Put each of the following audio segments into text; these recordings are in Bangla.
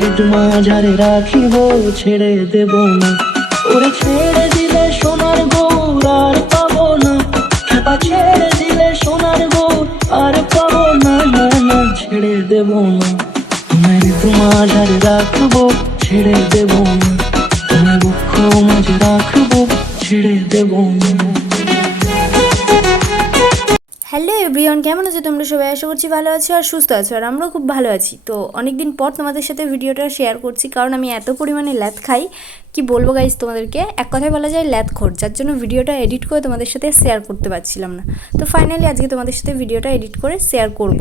মেরিট মাঝারে রাখিব, ছেড়ে দেব না। ওরে ছেড়ে দিলে সোনার গৌর আর পাবো না, খেপা ছেড়ে দিলে সোনার গৌর আর পাবো না, না না ছেড়ে দেব না। মেরিট মাঝারে রাখবো, ছেড়ে দেব না, তোমায় বক্ষ মাঝে রাখবো, ছেড়ে দেব না। হ্যালো এভরিওয়ান, কেমন আছো তোমরা সবাই? আশা করছি ভালো আছো আর সুস্থ আছো, আর আমরাও খুব ভালো আছি। তো অনেকদিন পর তোমাদের সাথে ভিডিওটা শেয়ার করছি, কারণ আমি এত পরিমাণে ল্যাদ খাই, কি বলবো গাইস তোমাদেরকে, এক কথায় বলা যায় ল্যাদখোর, যার জন্য ভিডিওটা এডিট করে তোমাদের সাথে শেয়ার করতে পারছিলাম না। তো ফাইনালি আজকে তোমাদের সাথে ভিডিওটা এডিট করে শেয়ার করব।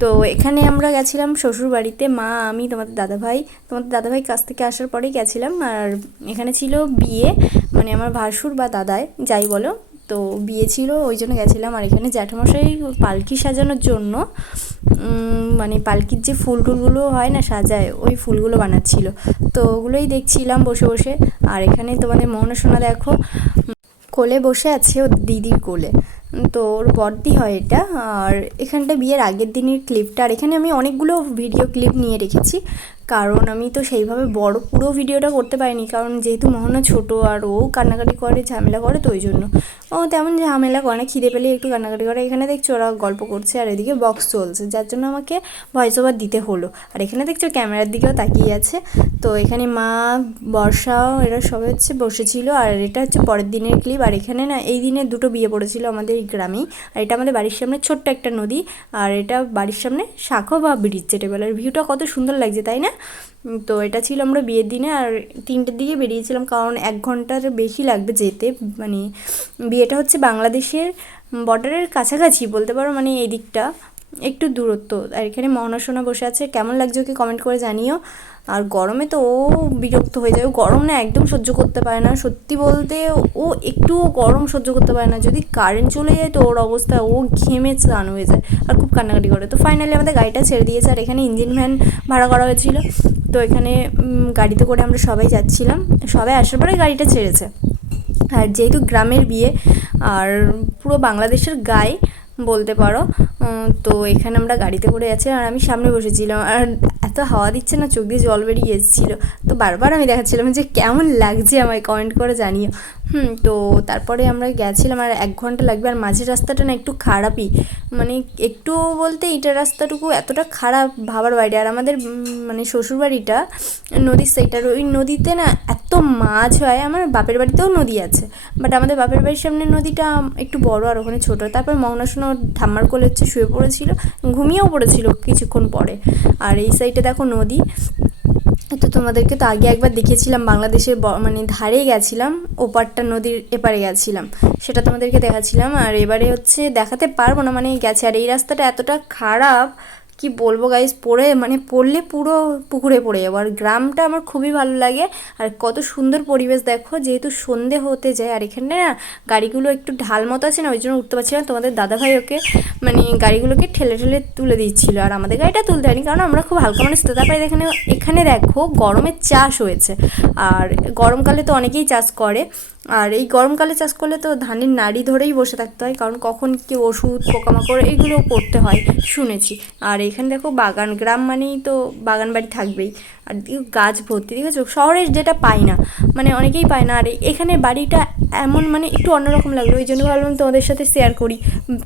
তো এখানে আমরা গেছিলাম শ্বশুর বাড়িতে, মা, আমি, তোমাদের দাদাভাই কাছ থেকে আসার পরেই গেছিলাম। আর এখানে ছিল বিয়ে, মানে আমার ভাসুর বা দাদায় যাই বলো, তো বিয়ে ছিল, ওই জন্য গেছিলাম। আর এখানে জ্যাঠামশাই পালকি সাজানোর জন্য মানে পালকির যে ফুল টুলগুলো হয় না সাজায়, ওই ফুলগুলো বানাচ্ছিল, তো ওগুলোই দেখছিলাম বসে বসে। আর এখানে তোমাদের মোহনা সোনা দেখো কোলে বসে আছে, ওর দিদির কোলে, তো ওর বর্দি হয় এটা। আর এখানটা বিয়ের আগের দিনের ক্লিপটা, আর এখানে আমি অনেকগুলো ভিডিও ক্লিপ নিয়ে রেখেছি, কারণ আমি তো সেইভাবে বড় পুরো ভিডিওটা করতে পারিনি, কারণ যেহেতু মোহনা ছোট আর ও কান্নাকাটি করে, ঝামেলা করে, তো ওই জন্য ও তেমন ঝামেলা করে না, খিদে পেলে একটু কান্নাকাটি করে। এখানে দেখছো ওরা গল্প করছে আর এদিকে বক্স চলছে, যার জন্য আমাকে ভয়েস ওভার দিতে হলো। আর এখানে দেখছো ক্যামেরার দিকেও তাকিয়ে আছে। তো এখানে মা, বর্ষাও, এরা সবাই হচ্ছে বসেছিল। আর এটা হচ্ছে পরের দিনের ক্লিপ। আর এখানে না এই দিনে দুটো বিয়ে পড়েছিল আমাদের এই গ্রামেই। আর এটা আমাদের বাড়ির সামনে ছোট্ট একটা নদী, আর এটা বাড়ির সামনে শাখো বা ব্রিজ যেটা বলে। আর ভিউটা কত সুন্দর লাগছে তাই না? তো এটা ছিল আমরা বিয়ের দিনে, আর 3টের দিকে বেরিয়েছিলাম, কারণ 1 ঘন্টার বেশি লাগবে যেতে। মানে বিয়েটা হচ্ছে বাংলাদেশের বর্ডারের কাছাকাছি বলতে পারো, মানে এই দিকটা একটু দূরত্ব। আর এখানে মোহনা সোনা বসে আছে, কেমন লাগছে ওকে কমেন্ট করে জানিও। আর গরমে তো ও বিরক্ত হয়ে যায়, ও গরম না একদম সহ্য করতে পারে না, সত্যি বলতে ও একটুও গরম সহ্য করতে পারে না। যদি কারেন্ট চলে যায় তো ওর অবস্থা, ও ঘেমে স্নান হয়ে যায় আর খুব কান্নাকাটি করে। তো ফাইনালি আমাদের গাড়িটা ছেড়ে দিয়েছে, আর এখানে ইঞ্জিন ভ্যান ভাড়া করা হয়েছিল। তো এখানে গাড়িতে করে আমরা সবাই যাচ্ছিলাম, সবাই আসার পরে গাড়িটা ছেড়েছে। আর যেহেতু গ্রামের বিয়ে আর পুরো বাংলাদেশের গায়ে বলতে পারো, তো এখানে আমরা গাড়িতে করে যাচ্ছি, আর আমি সামনে বসেছিলাম। আর এত হাওয়া দিচ্ছে না, চোখ দিয়ে জল বেরিয়ে এসেছিলো, তো বারবার আমি দেখাচ্ছিলাম যে কেমন লাগছে, আমায় কমেন্ট করে জানিও। তো তারপরে আমরা গেছিলাম, আর 1 ঘন্টা লাগবে। আর মাঝের রাস্তাটা না একটু খারাপই, মানে একটু বলতে এইটার রাস্তাটুকু এতটা খারাপ ভাবার বাইরে। আর আমাদের মানে শ্বশুরবাড়িটা নদীর সাইডটার, ওই নদীতে না এত মাছ হয়। আমার বাপের বাড়িতেও নদী আছে, বাট আমাদের বাপের বাড়ির সামনে নদীটা একটু বড় আর ওখানে ছোটো। তারপর মোহনা সোনা ঠাম্মার কোলে হচ্ছে শুয়ে পড়েছিল, ঘুমিয়েও পড়েছিল কিছুক্ষণ পরে। আর এই সাইডে দেখো নদী। তো তোমাদেরকে তো আগে একবার দেখিয়েছিলাম, বাংলাদেশের মানে ধারে গেছিলাম, ওপারটা নদীর এপারে গেছিলাম, সেটা তোমাদেরকে দেখাচ্ছিলাম। আর এবারে হচ্ছে দেখাতে পারবো না, মানে গেছে। আর এই রাস্তাটা এতটা খারাপ, কি বলবো গাইস, পড়লে পুরো পুকুরে পড়ে যাবো। আর গ্রামটা আমার খুবই ভালো লাগে, আর কত সুন্দর পরিবেশ দেখো, যেহেতু সন্ধে হতে যায়। আর এখানে না গাড়িগুলো একটু ঢাল মতো আছে না, ওই জন্য উঠতে পারছি না। তোমাদের দাদাভাই ওকে মানে গাড়িগুলোকে ঠেলে ঠেলে তুলে দিচ্ছিলো, আর আমাদের গাড়িটা তুলতে হয়নি, কারণ আমরা খুব হালকা মানুষ। তো তারপরে এখানে দেখো গরমের চাষ হয়েছে, আর গরমকালে তো অনেকেই চাষ করে। আর এই গরমকালে চাষ করলে তো ধানের নাড়ি ধরেই বসে থাকতে হয়, কারণ কখন কি ওষুধ পোকামাকড় এইগুলো করতে হয় শুনেছি। আর এখানে দেখো বাগান, গ্রাম মানেই তো বাগান বাড়ি থাকবেই। আর গাছ ভর্তি, ঠিক আছে, শহরে যেটা পাই না, মানে অনেকেই পায় না। আর এখানে বাড়িটা এমন মানে একটু অন্যরকম লাগলো, ওই জন্য ভাবলাম তোমাদের সাথে শেয়ার করি।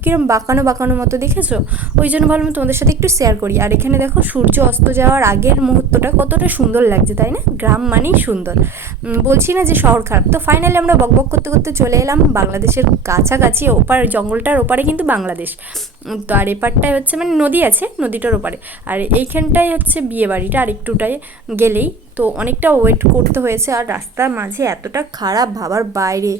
কীরকম বাঁকানো বাঁকানো মতো দেখেছো, ওই জন্য ভাবলাম তোমাদের সাথে একটু শেয়ার করি। আর এখানে দেখো সূর্য অস্ত যাওয়ার আগের মুহূর্তটা কতটা সুন্দর লাগছে তাই না? গ্রাম মানেই সুন্দর, বলছি না যে শহর খারাপ। তো ফাইনালি আমরা বকবক করতে করতে চলে এলাম বাংলাদেশের কাছাকাছি, ওপার জঙ্গলটার ওপারে কিন্তু বাংলাদেশ। তো আর এপারটায় হচ্ছে মানে নদী আছে, নদীটার ওপারে। আর এইখানটাই হচ্ছে বিয়ে বাড়িটা, আর একটুটাই গেলেই। তো অনেকটা ওয়েট করতে হয়েছে, আর রাস্তার মাঝে এতটা খারাপ ভাবার বাইরে।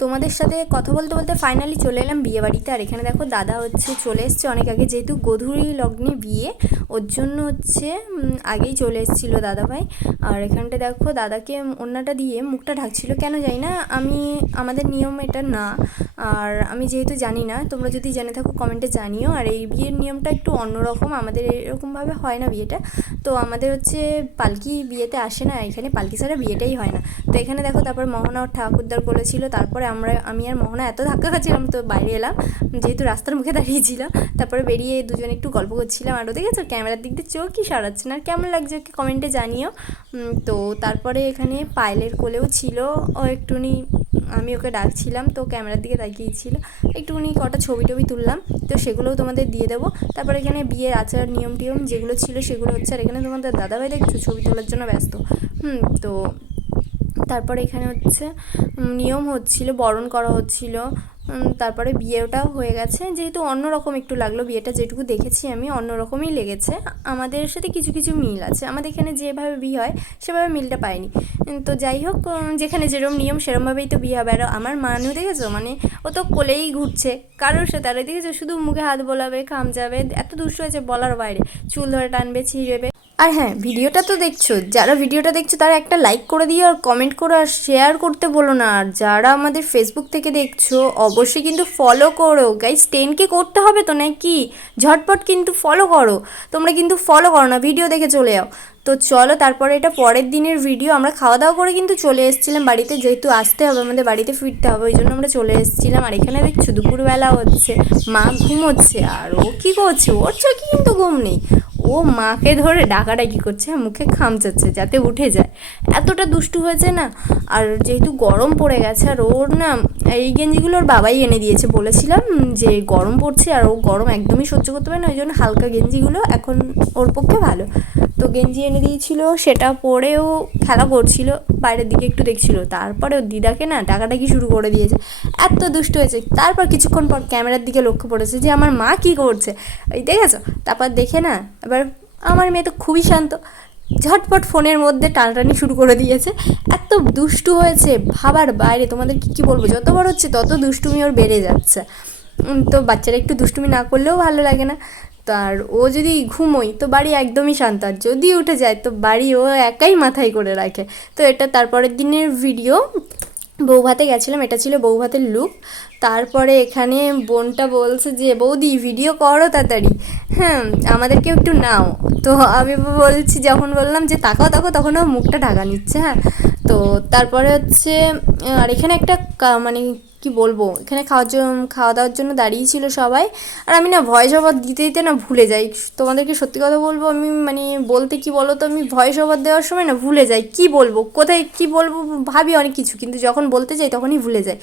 তোমাদের সাথে কথা বলতে বলতে ফাইনালি চলে এলাম বিয়ে বাড়িতে। আর এখানে দেখো দাদা হচ্ছে চলে এসছে অনেক আগে, যেহেতু গোধূলি লগ্নে বিয়ে, ওর জন্য হচ্ছে আগেই চলে এসেছিলো দাদাভাই। আর এখানটা দেখো দাদাকে ওড়নাটা দিয়ে মুখটা ঢাকছিল, কেন জানি না, আমাদের নিয়ম এটা না। আর আমি যেহেতু জানি না, তোমরা যদি জেনে থাকো কমেন্টে জানিও। আর এই বিয়ের নিয়মটা একটু অন্যরকম, আমাদের এরকমভাবে হয় না বিয়েটা। তো আমাদের হচ্ছে পালকি বিয়েতে আসে না, এখানে পালকি ছাড়া বিয়েটাই হয় না। তো এখানে দেখো তারপর মোহনা ঠাকুরদার কোলে ছিল, তারপর তারপরে আমি আর মোহনা এত ধাক্কা খাচ্ছিলাম, তো বাইরে এলাম যেহেতু রাস্তার মুখে দাঁড়িয়েছিলাম। তারপরে বেরিয়ে দুজনে একটু গল্প করছিলাম। আরও দেখেছো ক্যামেরার দিক দিয়ে চোখ কি সারাচ্ছে না, আর কেমন লাগছে ওকে কমেন্টে জানিও। তো তারপরে এখানে পায়েলের কোলেও ছিল, ও একটুখানি আমি ওকে ডাকছিলাম তো ক্যামেরার দিকে তাকিয়েছিল, একটুখানি কটা ছবি টবি তুললাম, তো সেগুলোও তোমাদের দিয়ে দেবো। তারপর এখানে বিয়ের আচার নিয়ম টিয়ম যেগুলো ছিল সেগুলো হচ্ছে। আর এখানে তোমাদের দাদাভাই দেখছো ছবি তোলার জন্য ব্যস্ত। তো তারপরে এখানে হচ্ছে নিয়ম হচ্ছিল, বরণ করা হচ্ছিল। তারপরে বিয়েটাও হয়ে গেছে, যেহেতু অন্যরকম একটু লাগলো বিয়েটা, যেটুকু দেখেছি আমি অন্যরকমই লেগেছে। আমাদের সাথে কিছু কিছু মিল আছে, আমাদের এখানে যেভাবে বিয়ে হয় সেভাবে মিলটা পাইনি। তো যাই হোক, যেখানে যেরকম নিয়ম সেরমভাবেই তো বিয়ে হবে। আর আমার মানু দেখেছো, মানে ও তো কোলেই ঘুরছে কারোর সাথে, আর দেখেছো শুধু মুখে হাত বোলাবে, খাম যাবে, এত দুষ্ট হয়েছে বলার বাইরে, চুল ধরে টানবে, ছিঁড়বে। আর হ্যাঁ, ভিডিওটা তো দেখছো, যারা ভিডিওটা দেখছো তারা একটা লাইক করে দিও, আর কমেন্ট করো, আর শেয়ার করতে বলো না। আর যারা আমাদের ফেসবুক থেকে দেখছো অবশ্যই কিন্তু ফলো করো গাইস। 10K করতে হবে তো নাকি, ঝটপট কিন্তু ফলো করো। তোমরা কিন্তু ফলো করো না, ভিডিও দেখে চলে যাও। তো চলো, তারপরে এটা পরের দিনের ভিডিও। আমরা খাওয়া দাওয়া করে কিন্তু চলে এসেছিলাম বাড়িতে, যেহেতু আসতে হবে আমাদের বাড়িতে, ফিরতে হবে, ওই জন্য আমরা চলে এসেছিলাম। আর এখানে দেখছো দুপুরবেলা হচ্ছে, মা ঘুমোচ্ছে, আর ও কী করছে, ওর চোখে কিন্তু ঘুম নেই, ও মাকে ধরে ডাকাডাকি করছে, মুখে খামচাচ্ছে যাতে উঠে যায়, এতটা দুষ্টু হয়েছে না। আর যেহেতু গরম পড়ে গেছে, আর ওর না এই গেঞ্জিগুলো ওর বাবাই এনে দিয়েছে, বলেছিলাম যে গরম পড়ছে আর ও গরম একদমই সহ্য করতে পারে না, ওই জন্য হালকা গেঞ্জিগুলো এখন ওর পক্ষে ভালো। তো গেঞ্জি এনে দিয়েছিল, সেটা পরেও খেলা করছিল, বাইরের দিকে একটু দেখছিল। তারপরে ওর দিদাকে না ডাকাডাকি শুরু করে দিয়েছে, এত দুষ্ট হয়েছে। তারপর কিছুক্ষণ পর ক্যামেরার দিকে লক্ষ্য পড়েছে যে আমার মা কী করছে, ওই দেখেছো। তারপর দেখে না এবার আমার মেয়ে তো খুবই শান্ত, ঝটপট ফোনের মধ্যে টানাটানি শুরু করে দিয়েছে, এত দুষ্টু হয়েছে ভাবার বাইরে। তোমাদের কী বলবো, যত বড় হচ্ছে তত দুষ্টুমি ওর বেড়ে যাচ্ছে। তো বাচ্চারা একটু দুষ্টুমি না করলেও ভালো লাগে না। তো আর ও যদি ঘুমোয় তো বাড়ি একদমই শান্ত, আর যদি উঠে যায় তো বাড়ি ও একাই মাথায় করে রাখে। তো এটা তারপরের দিনের ভিডিও, বৌভাতে গেছিলাম, এটা ছিল বৌভাতের লুক। তারপরে এখানে বোনটা বলছে যে বৌদি ভিডিও করো তাড়াতাড়ি, হ্যাঁ আমাদেরকে একটু নাও। তো আমি বলছি, যখন বললাম যে তাকাও তাকাও, তখন ও মুখটা ঢাকা নিচ্ছে। হ্যাঁ, তো তারপরে হচ্ছে, আর এখানে একটা মানে কি বলবো, এখানে খাওয়া দাওয়ার জন্য দাঁড়িয়েছিল সবাই। আর আমি না ভয়েস ওভার দিতে দিতে না ভুলে যাই, তোমাদেরকে সত্যি কথা বলবো, আমি মানে বলতে কি বলো তো, আমি ভয়েস ওভার দেওয়ার সময় না ভুলে যাই কি বলবো, কোথায় কি বলবো, ভাবি অনেক কিছু, কিন্তু যখন বলতে যাই তখনই ভুলে যাই।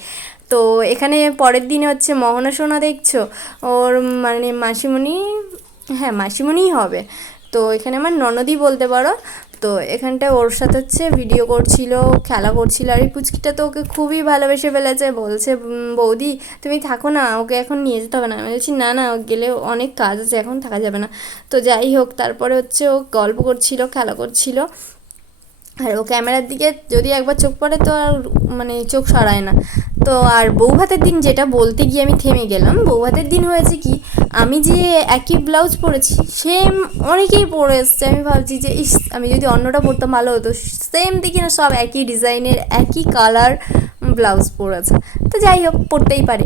তো এখানে পরের দিনে হচ্ছে মোহনা সোনা দেখছো, ওর মানে মাসিমণি, হ্যাঁ মাসিমণিই হবে। তো এখানে আমার ননদই বলতে পারো। তো এখানটায় ওর সাথে হচ্ছে ভিডিও করছিল, খেলা করছিল। আর এই পুচকিটা তো ওকে খুবই ভালোবেসে ফেলেছে, বলছে বৌদি তুমি থাকো না, ওকে এখন নিয়ে যেতে হবে না। আমি বলছি না না, গেলে অনেক কাজ আছে, এখন থাকা যাবে না। তো যাই হোক, তারপরে হচ্ছে ও গল্প করছিল, খেলা করছিল। আর ও ক্যামেরার দিকে যদি একবার চোখ পড়ে তো আর মানে চোখ সরায় না। তো আর বৌভাতের দিন যেটা বলতে গিয়ে আমি থেমে গেলাম, বৌভাতের দিন হয়েছে কি, আমি যে একই ব্লাউজ পরেছি সেম অনেকেই পরে এসছে। আমি ভাবছি যে ইস, আমি যদি অন্যটা পরতাম ভালো হতো, সেম দেখি না সব একই ডিজাইনের একই কালার ব্লাউজ পরেছে। তো যাই হোক, পরতেই পারে।